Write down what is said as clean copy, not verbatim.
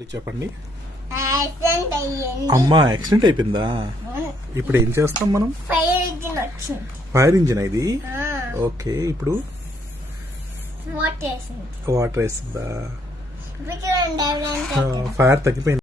మళ్ళీ చెప్పండి. యాక్సిడెంట్ అయ్యింది. అమ్మా యాక్సిడెంట్ అయిపోయిందా? ఇప్పుడు ఏం చేస్తాం మనం? ఫైర్ ఇంజిన్ వచ్చింది. ఫైర్ ఇంజిన్ ఇది. ఓకే, ఇప్పుడు వాటర్ వేసింది. వాటర్ వేస్తుందా? ఇప్పుడు చూడండి ఫైర్ తగ్గిపోయింది.